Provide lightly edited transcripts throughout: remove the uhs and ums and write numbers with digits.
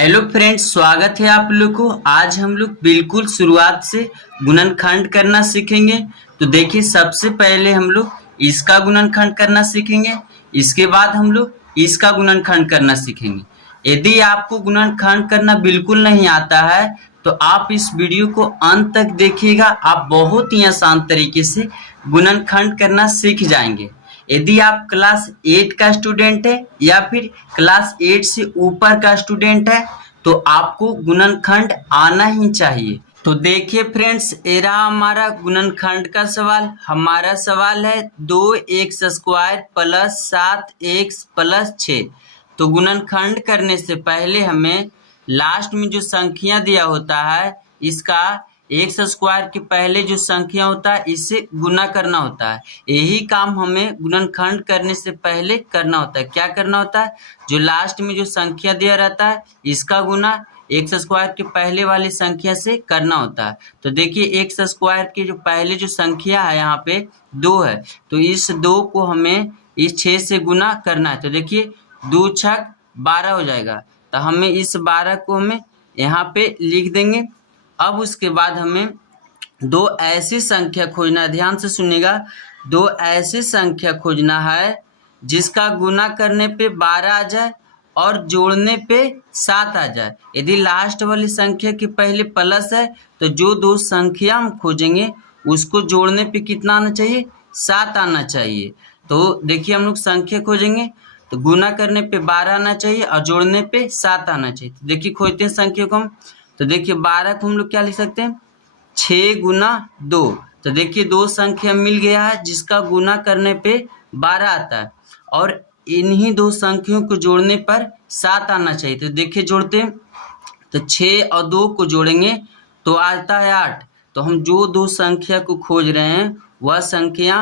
Hello friends, स्वागत है आप लोग को। आज हम लोग बिल्कुल शुरुआत से गुणनखंड करना सीखेंगे। तो देखिए, सबसे पहले हम लोग इसका गुणनखंड करना सीखेंगे। इसके बाद हम लोग इसका गुणनखंड करना सीखेंगे। यदि आपको गुणनखंड करना बिल्कुल नहीं आता है तो आप इस वीडियो को अंत तक देखिएगा। आप बहुत ही आसान तरीके से गुणनखंड करना सीख जाएंगे। यदि आप क्लास 8 का स्टूडेंट है या फिर क्लास 8 से ऊपर का स्टूडेंट है तो आपको गुणनखंड आना ही चाहिए। तो देखिए फ्रेंड्स, ये रहा हमारा गुणनखंड का सवाल। हमारा सवाल है 2x² प्लस 7x प्लस 6। तो गुणनखंड करने से पहले हमें लास्ट में जो संख्या दिया होता है इसका x² के पहले जो संख्या होता है इससे गुना करना होता है। यही काम हमें गुणनखंड करने से पहले करना होता है। क्या करना होता है? जो लास्ट में जो संख्या दिया रहता है इसका गुना x² के पहले वाली संख्या से करना होता है। तो देखिए, x² की जो पहले जो संख्या है यहाँ पे 2 है, तो इस 2 को हमें इस 6 से गुना करना है। तो देखिए 2 छक 12 हो जाएगा। तो हमें इस 12 को हमें यहाँ पे लिख देंगे। अब उसके बाद हमें दो ऐसी संख्या खोजना है। ध्यान से सुनिएगा, दो ऐसी संख्या खोजना है जिसका गुना करने पे 12 आ जाए और जोड़ने पे 7 आ जाए। यदि लास्ट वाली संख्या के पहले प्लस है तो जो दो संख्या हम खोजेंगे उसको जोड़ने पे कितना आना चाहिए? 7 आना चाहिए। तो देखिए, हम लोग संख्या खोजेंगे तो गुना करने पे 12 आना चाहिए और जोड़ने पे 7 आना चाहिए। तो देखिए, खोजते हैं संख्या को हम। तो देखिए 12 को हम लोग क्या लिख सकते हैं? 6 गुना 2। तो देखिए दो संख्या मिल गया है जिसका गुना करने पे 12 आता है और इन्हीं दो संख्याओं को जोड़ने पर 7 आना चाहिए। तो देखिए जोड़ते हैं, तो 6 और 2 को जोड़ेंगे तो आता है 8। तो हम जो दो संख्या को खोज रहे हैं वह संख्या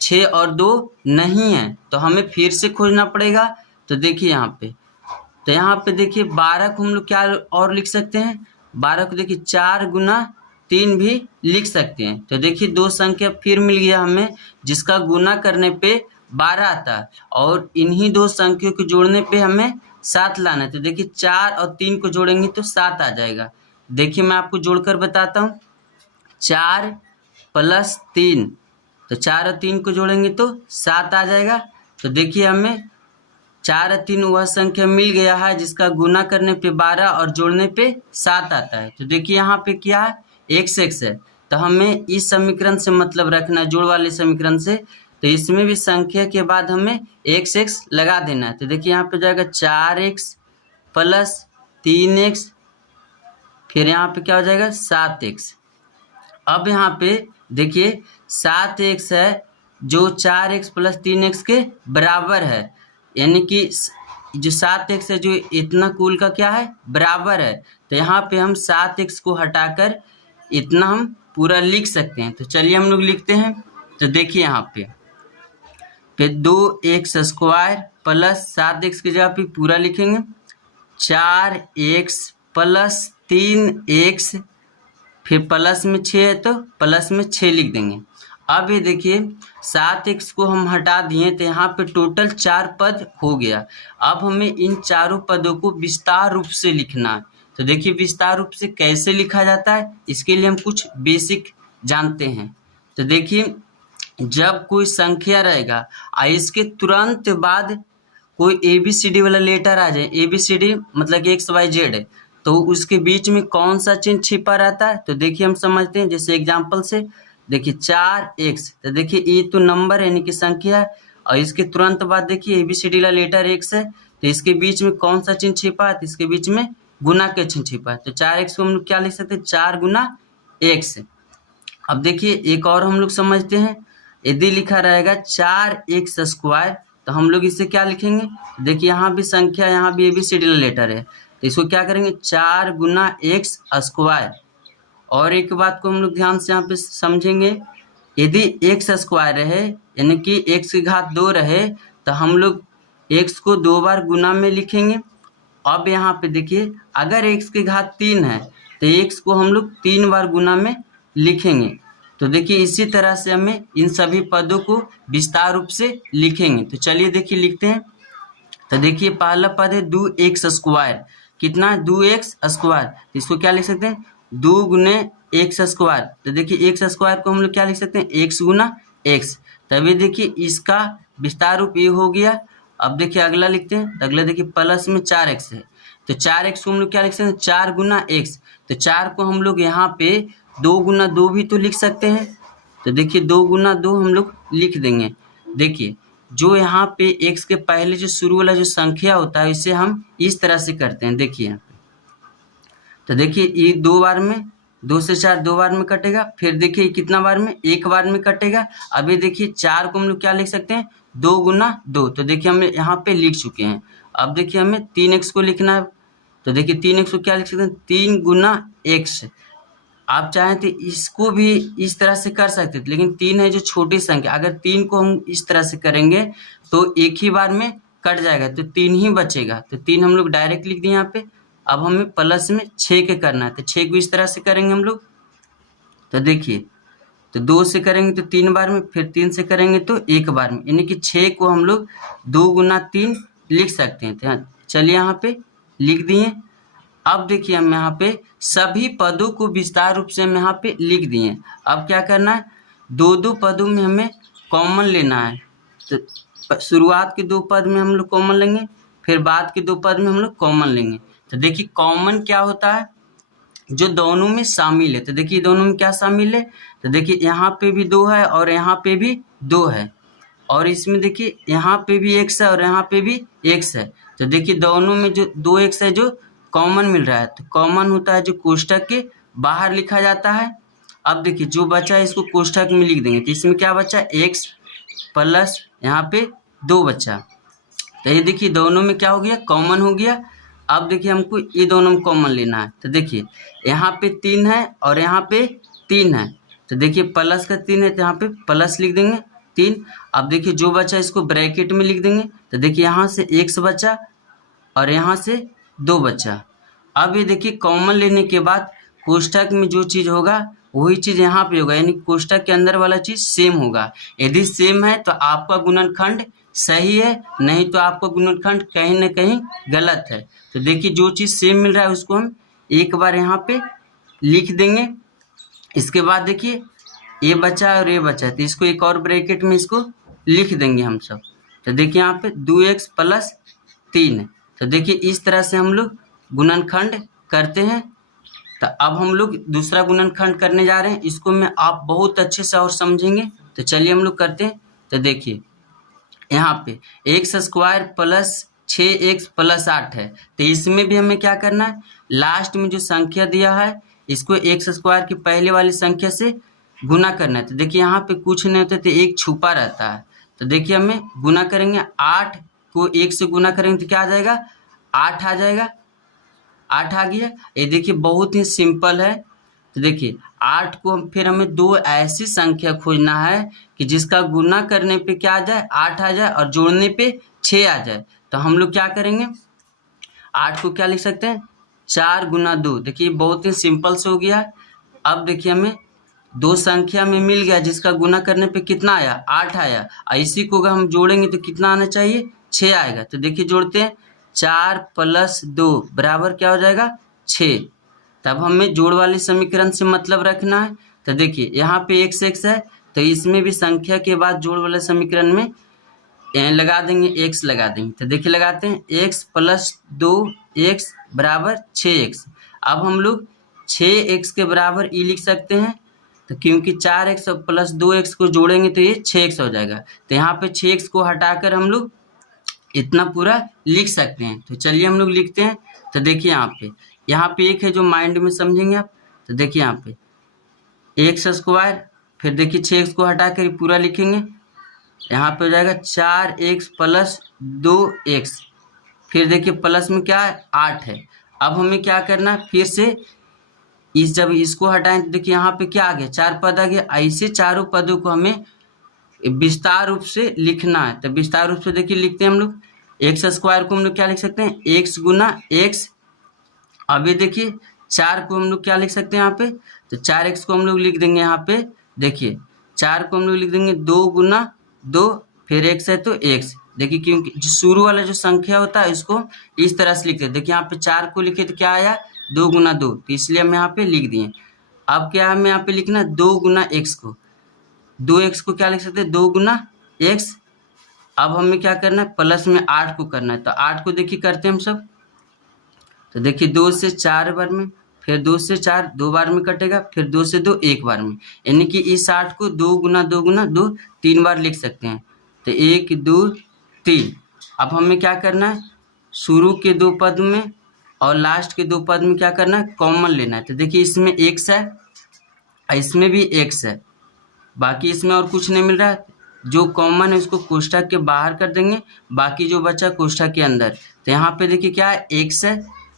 6 और 2 नहीं है, तो हमें फिर से खोजना पड़ेगा। तो देखिए यहाँ पे देखिए 12 को हम लोग क्या और लिख सकते हैं? 12 को देखिए 4 गुना 3 भी लिख सकते हैं। तो देखिए दो संख्या फिर मिल गया हमें जिसका गुना करने पे 12 आता है और इन्हीं दो संख्याओं को जोड़ने पे हमें 7 लाना है। तो देखिए 4 और 3 को जोड़ेंगे तो 7 आ जाएगा। देखिए मैं आपको जोड़कर बताता हूँ। 4 प्लस 3, तो 4 और 3 को जोड़ेंगे तो 7 आ जाएगा। तो देखिए हमें 4 और 3 वह संख्या मिल गया है जिसका गुना करने पे 12 और जोड़ने पे 7 आता है। तो देखिए यहाँ पे क्या है? x है। तो हमें इस समीकरण से मतलब रखना है, जोड़ वाले समीकरण से। तो इसमें भी संख्या के बाद हमें x लगा देना है। तो देखिए यहाँ पे जाएगा 4x प्लस 3x, फिर यहाँ पे क्या हो जाएगा? 7x। अब यहाँ पे देखिए 7x है जो 4x प्लस 3x के बराबर है, यानी कि जो 7x है जो इतना कुल का क्या है? बराबर है। तो यहाँ पे हम 7x को हटाकर इतना हम पूरा लिख सकते हैं। तो चलिए हम लोग लिखते हैं। तो देखिए यहाँ पे 2x² प्लस 7x की जगह पे पूरा लिखेंगे 4x प्लस 3x, फिर प्लस में 6 है तो प्लस में 6 लिख देंगे। अब ये देखिए 7x को हम हटा दिए तो यहाँ पे टोटल 4 पद हो गया। अब हमें इन चारों पदों को विस्तार रूप से लिखना है। तो देखिए विस्तार रूप से कैसे लिखा जाता है इसके लिए हम कुछ बेसिक जानते हैं। तो देखिए, जब कोई संख्या रहेगा और इसके तुरंत बाद कोई ABCD वाला लेटर आ जाए, ABCD मतलब XYZ है, तो उसके बीच में कौन सा चिन्ह छिपा रहता है? तो देखिए हम समझते हैं। जैसे एग्जाम्पल से देखिए 4x, तो देखिए ये तो नंबर यानी कि संख्या है और इसके तुरंत बाद देखिए ABCD वाला लेटर x है, तो इसके बीच में कौन सा चिन्ह छिपा है? तो इसके बीच में गुना के चिन्ह छिपा है। तो 4x को हम लोग क्या लिख सकते हैं? 4 गुना x। अब देखिए एक और हम लोग समझते हैं। यदि लिखा रहेगा 4x² तो हम लोग इसे क्या लिखेंगे? देखिए यहाँ भी संख्या, यहाँ भी ABCD लेटर है, तो इसको क्या करेंगे? 4 गुना x²। और एक बात को हम लोग ध्यान से यहाँ पे समझेंगे, यदि x² रहे यानी कि x की घात 2 रहे तो हम लोग x को 2 बार गुना में लिखेंगे। अब यहाँ पे देखिए अगर x की घात 3 है तो x को हम लोग 3 बार गुना में लिखेंगे। तो देखिए इसी तरह से हमें इन सभी पदों को विस्तार रूप से लिखेंगे। तो चलिए देखिए लिखते हैं। तो देखिए पहला पद है 2x²। कितना 2x स्क्वायर, इसको क्या लिख सकते हैं 2 गुने x स्क्वायर। तो देखिए x स्क्वायर को हम लोग क्या लिख सकते हैं x गुना x। तभी देखिए इसका विस्तार रूप ये हो गया। अब देखिए अगला लिखते हैं, तो अगला देखिए प्लस में 4x है, तो 4x को हम लोग क्या लिख सकते हैं 4 गुना x। तो 4 को हम लोग यहाँ पे 2 गुना 2 भी तो लिख सकते हैं। तो देखिए 2 गुना 2 हम लोग लिख देंगे। देखिए जो यहाँ पे x के पहले जो शुरू वाला जो संख्या होता है इसे हम इस तरह से करते हैं। देखिए यहाँ पे, तो देखिए ये 2 बार में 2 से 4 2 बार में कटेगा, फिर देखिए कितना बार में 1 बार में कटेगा। अभी देखिए 4 को हम लोग क्या लिख सकते हैं 2 गुना 2। तो देखिए हम यहाँ पे लिख चुके हैं। अब देखिए हमें 3x को लिखना है, तो देखिए 3x को क्या लिख सकते हैं 3 गुना x। आप चाहें तो इसको भी इस तरह से कर सकते थे, लेकिन 3 है जो छोटी संख्या, अगर 3 को हम इस तरह से करेंगे तो एक ही बार में कट जाएगा, तो 3 ही बचेगा। तो 3 हम लोग डायरेक्ट लिख दिए यहाँ पे। अब हमें प्लस में 6 के करना है, तो 6 को इस तरह से करेंगे हम लोग। तो देखिए, तो 2 से करेंगे तो 3 बार में, फिर 3 से करेंगे तो 1 बार में, यानी कि 6 को हम लोग 2 गुना 3 लिख सकते हैं। तो चलिए यहाँ पे लिख दिए। अब देखिए हम यहाँ पे सभी पदों को विस्तार रूप से हम यहाँ पे लिख दिए। अब क्या करना है, 2 पदों में हमें कॉमन लेना है। तो शुरुआत के 2 पद में हम लोग कॉमन लेंगे, फिर बाद के 2 पद में हम लोग कॉमन लेंगे। तो देखिए कॉमन क्या होता है, जो दोनों में शामिल है। तो देखिए दोनों में क्या शामिल है, तो देखिए यहाँ पे भी 2 है और यहाँ पे भी 2 है, और इसमें देखिए यहाँ पे भी x है और यहाँ पे भी x है। तो देखिए दोनों में जो 2x है जो कॉमन मिल रहा है, तो कॉमन होता है जो कोष्ठक के बाहर लिखा जाता है। अब देखिए जो बचा है इसको कोष्ठक में लिख देंगे, तो इसमें क्या बचा x प्लस यहाँ पे 2 बचा। तो ये देखिए दोनों में क्या हो गया कॉमन हो गया। अब देखिए हमको ये दोनों में कॉमन लेना है। तो देखिए यहाँ पे 3 है और यहाँ पे 3 है, तो देखिए प्लस का 3 है तो यहाँ पे प्लस लिख देंगे 3। अब देखिए जो बचा इसको ब्रैकेट में लिख देंगे। तो देखिए यहाँ से x बचा और यहाँ से 2 बचा। अब ये देखिए कॉमन लेने के बाद कोष्ठक में जो चीज़ होगा वही चीज़ यहाँ पे होगा, यानी कोष्ठक के अंदर वाला चीज़ सेम होगा। यदि सेम है तो आपका गुणनखंड सही है, नहीं तो आपका गुणनखंड कहीं ना कहीं गलत है। तो देखिए जो चीज़ सेम मिल रहा है उसको हम एक बार यहाँ पे लिख देंगे। इसके बाद देखिए ये बचा और ये बचा, तो इसको एक और ब्रैकेट में इसको लिख देंगे हम सब। तो देखिए यहाँ पे 2x प्लस 3 है। तो देखिए इस तरह से हम लोग गुणनखंड करते हैं। तो अब हम लोग दूसरा गुणनखंड करने जा रहे हैं, इसको मैं आप बहुत अच्छे से और समझेंगे। तो चलिए हम लोग करते हैं। तो देखिए यहाँ पे x square plus 6x plus 8 है, तो इसमें भी हमें क्या करना है, लास्ट में जो संख्या दिया है इसको x स्क्वायर की पहले वाली संख्या से गुना करना है। तो देखिए यहाँ पे कुछ नहीं होता, तो एक छुपा रहता है। तो देखिए हमें गुना करेंगे, 8 को 1 से गुना करेंगे तो क्या आ जाएगा 8 आ जाएगा। 8 आ गया। ये देखिए बहुत ही सिंपल है। तो देखिए 8 को फिर हमें 2 ऐसी संख्या खोजना है कि जिसका गुना करने पे क्या आ जाए 8 आ जाए और जोड़ने पे 6 आ जाए। तो हम लोग क्या करेंगे, 8 को क्या लिख सकते हैं 4 गुना 2। देखिए बहुत ही सिंपल से हो गया। अब देखिए हमें 2 संख्या में मिल गया जिसका गुना करने पे कितना आया 8 आया, और इसी को अगर हम जोड़ेंगे तो कितना आना चाहिए 6 आएगा। तो देखिए जोड़ते हैं, 4 प्लस 2 बराबर क्या हो जाएगा 6। तब हमें जोड़ वाले समीकरण से मतलब रखना है। तो देखिए यहाँ पे x है, तो इसमें भी संख्या के बाद जोड़ वाले समीकरण में लगा देंगे x लगा देंगे। तो देखिए लगाते हैं, x प्लस 2x बराबर 6x। अब हम लोग 6x के बराबर ई लिख सकते हैं, तो क्योंकि 4x और प्लस 2x को जोड़ेंगे तो ये 6x हो जाएगा। तो यहाँ पे 6x को हटाकर हम लोग इतना पूरा लिख सकते हैं। तो चलिए हम लोग लिखते हैं। तो देखिए यहाँ पे एक है जो माइंड में समझेंगे आप। तो देखिए यहाँ पे x स्क्वायर, फिर देखिए 6x को हटा कर पूरा लिखेंगे, यहाँ पे हो जाएगा 4x प्लस 2x, फिर देखिए प्लस में क्या है 8 है। अब हमें क्या करना है, फिर से जब इसको हटाएं तो देखिए यहाँ पे क्या आ गया 4 पद आ गया। ऐसे चारों पदों को हमें विस्तार रूप से लिखना है। तो विस्तार रूप से देखिए लिखते हैं हम लोग, एक्स स्क्वायर को हम लोग क्या लिख सकते हैं x गुना x। अभी देखिए 4 को हम लोग क्या लिख सकते हैं यहाँ पे, तो 4x को हम लोग लिख देंगे यहाँ पे। देखिए 4 को हम लोग लिख देंगे 2 गुना 2, फिर x है तो x। देखिए क्योंकि जो शुरू वाला जो संख्या होता है इसको इस तरह से लिखते हैं। देखिए यहाँ पे 4 को लिखे तो क्या आया 2 गुना 2, तो इसलिए हम यहाँ पे लिख दिए। अब क्या हमें यहाँ पे लिखना 2 गुना x को, 2x को क्या लिख सकते हैं 2 गुना x। अब हमें क्या करना है प्लस में 8 को करना है, तो 8 को देखिए करते हैं हम सब। तो देखिए 2 से 4 बार में, फिर 2 से 4 2 बार में कटेगा, फिर 2 से 2 1 बार में, यानी कि इस 8 को 2 गुना 2 गुना 2 3 बार लिख सकते हैं। तो 1 2 3। अब हमें क्या करना है शुरू के 2 पद में और लास्ट के 2 पद में क्या करना है कॉमन लेना है। तो देखिए इसमें x है, इसमें भी x है, बाकी इसमें और कुछ नहीं मिल रहा है। जो कॉमन है उसको कोष्ठक के बाहर कर देंगे, बाकी जो बचा कोष्ठक के अंदर। तो यहाँ पे देखिए क्या है x है,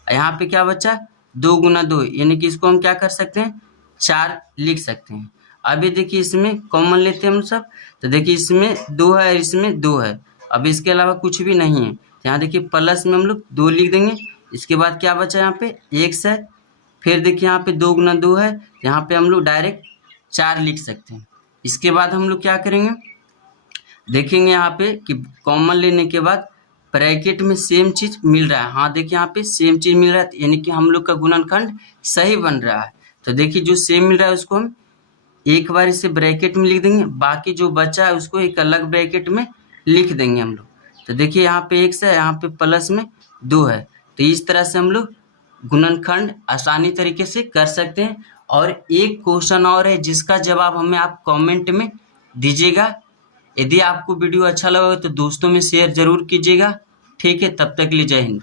यहाँ पे क्या बचा 2 गुना 2, यानी कि इसको हम क्या कर सकते हैं 4 लिख सकते हैं। अभी देखिए इसमें कॉमन लेते हैं हम सब, तो देखिए इसमें 2 है, इसमें 2 है, अब इसके अलावा कुछ भी नहीं है। तो यहाँ देखिए प्लस में हम लोग 2 लिख देंगे। इसके बाद क्या बचा यहाँ पे x है, फिर देखिए यहाँ पे 2 गुना 2 है, यहाँ पे हम लोग डायरेक्ट 4 लिख सकते हैं। इसके बाद हम लोग क्या करेंगे देखेंगे यहाँ पे कि कॉमन लेने के बाद ब्रैकेट में सेम चीज मिल रहा है। हाँ देखिए यहाँ पे सेम चीज मिल रहा है, यानी कि हम लोग का गुणनखंड सही बन रहा है। तो देखिए जो सेम मिल रहा है उसको हम एक बार इसे ब्रैकेट में लिख देंगे, बाकी जो बचा है उसको एक अलग ब्रैकेट में लिख देंगे हम लोग। तो देखिए यहाँ पे x है, यहाँ पे प्लस में 2 है। तो इस तरह से हम लोग गुणनखंड आसानी तरीके से कर सकते हैं। और एक क्वेश्चन और है जिसका जवाब हमें आप कमेंट में दीजिएगा। यदि आपको वीडियो अच्छा लगा तो दोस्तों में शेयर जरूर कीजिएगा। ठीक है, तब तक के लिए जय हिंद।